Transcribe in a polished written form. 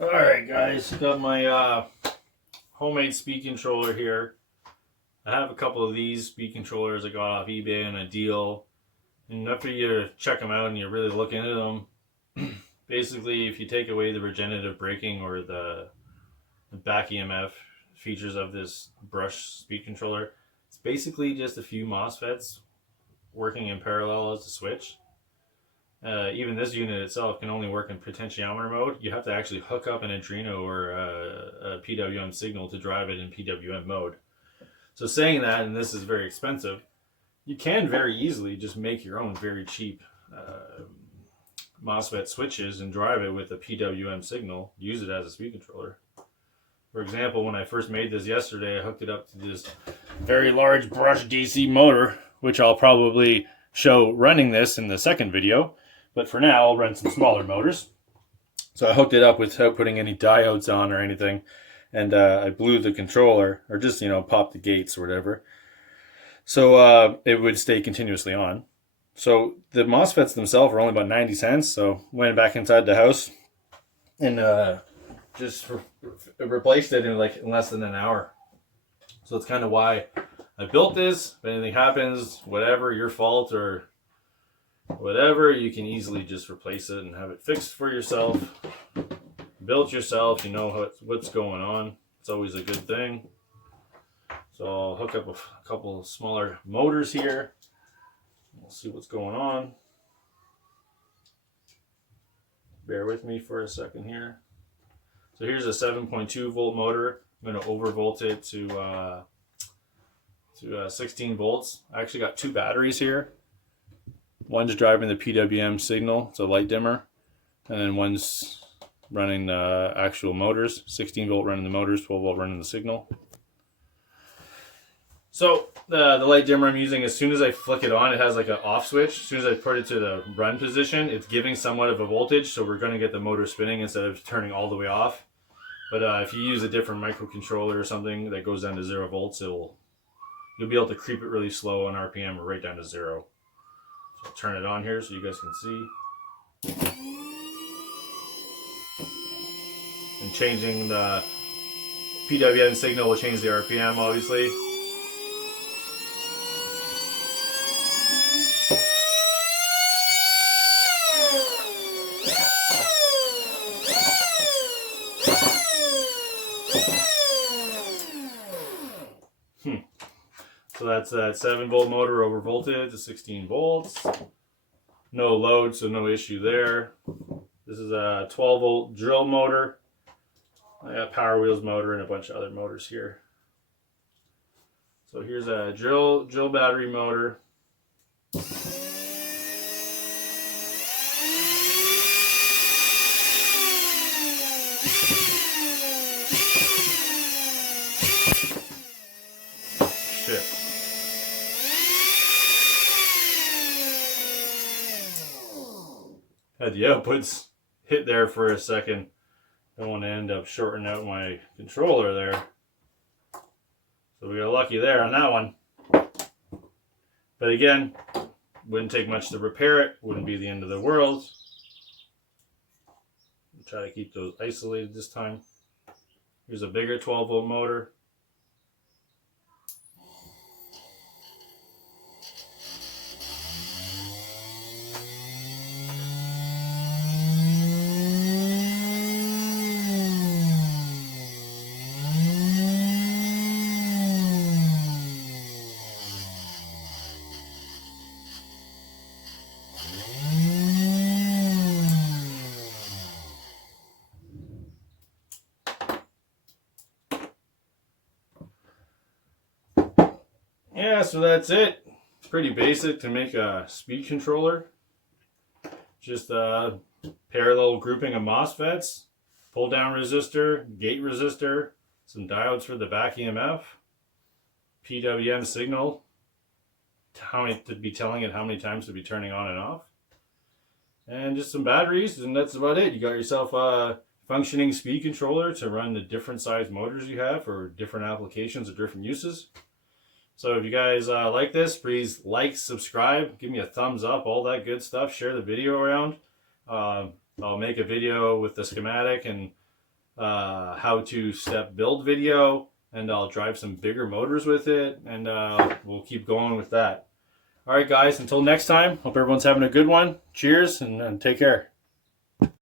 Alright guys, got my homemade speed controller here. I have a couple of these speed controllers I got off eBay on a deal. And after you check them out and you really look into them, basically if you take away the regenerative braking or the back EMF features of this brush speed controller, it's basically just a few MOSFETs working in parallel as a switch. Even this unit itself can only work in potentiometer mode. You have to actually hook up an Adreno or a PWM signal to drive it in PWM mode. So saying that, and this is very expensive, you can very easily just make your own very cheap MOSFET switches and drive it with a PWM signal, use it as a speed controller. For example, when I first made this yesterday, I hooked it up to this very large brush DC motor, which I'll probably show running this in the second video. But for now, I'll run some smaller motors. So I hooked it up without putting any diodes on or anything. And I blew the controller, or just, popped the gates or whatever. So it would stay continuously on. So the MOSFETs themselves are only about 90 cents. So went back inside the house and just replaced it in less than an hour. So it's kind of why I built this. If anything happens, whatever, your fault or whatever, you can easily just replace it and have it fixed for yourself. Built yourself, you know what's going on. It's always a good thing. So I'll hook up a couple of smaller motors here. We'll see what's going on. Bear with me for a second here. So here's a 7.2 volt motor. I'm going to overvolt it to 16 volts. I actually got two batteries here. One's driving the PWM signal, it's a light dimmer, and then one's running the actual motors, 16 volt running the motors, 12 volt running the signal. So the light dimmer I'm using, as soon as I flick it on, it has like an off switch. As soon as I put it to the run position, it's giving somewhat of a voltage, so we're going to get the motor spinning instead of turning all the way off. But if you use a different microcontroller or something that goes down to 0 volts, you'll be able to creep it really slow on RPM or right down to 0. I'll turn it on here so you guys can see. And changing the PWM signal will change the RPM, obviously. So that's that 7 volt motor overvolted to 16 volts. No load, so no issue there. This is a 12 volt drill motor. I got Power Wheels motor and a bunch of other motors here. So here's a drill battery motor. Shit. Had the outputs hit there for a second. Don't want to end up shorting out my controller there. So we got lucky there on that one. But again, wouldn't take much to repair it. Wouldn't be the end of the world. Try to keep those isolated this time. Here's a bigger 12 volt motor. Yeah, so that's it. It's pretty basic to make a speed controller. Just a parallel grouping of MOSFETs, pull down resistor, gate resistor, some diodes for the back EMF, PWM signal, to be telling it how many times to be turning on and off, and just some batteries, and that's about it. You got yourself a functioning speed controller to run the different size motors you have for different applications or different uses. So if you guys like this, please like, subscribe, give me a thumbs up, all that good stuff. Share the video around. I'll make a video with the schematic and how to step build video, and I'll drive some bigger motors with it, and we'll keep going with that. All right, guys, until next time, hope everyone's having a good one. Cheers, and take care.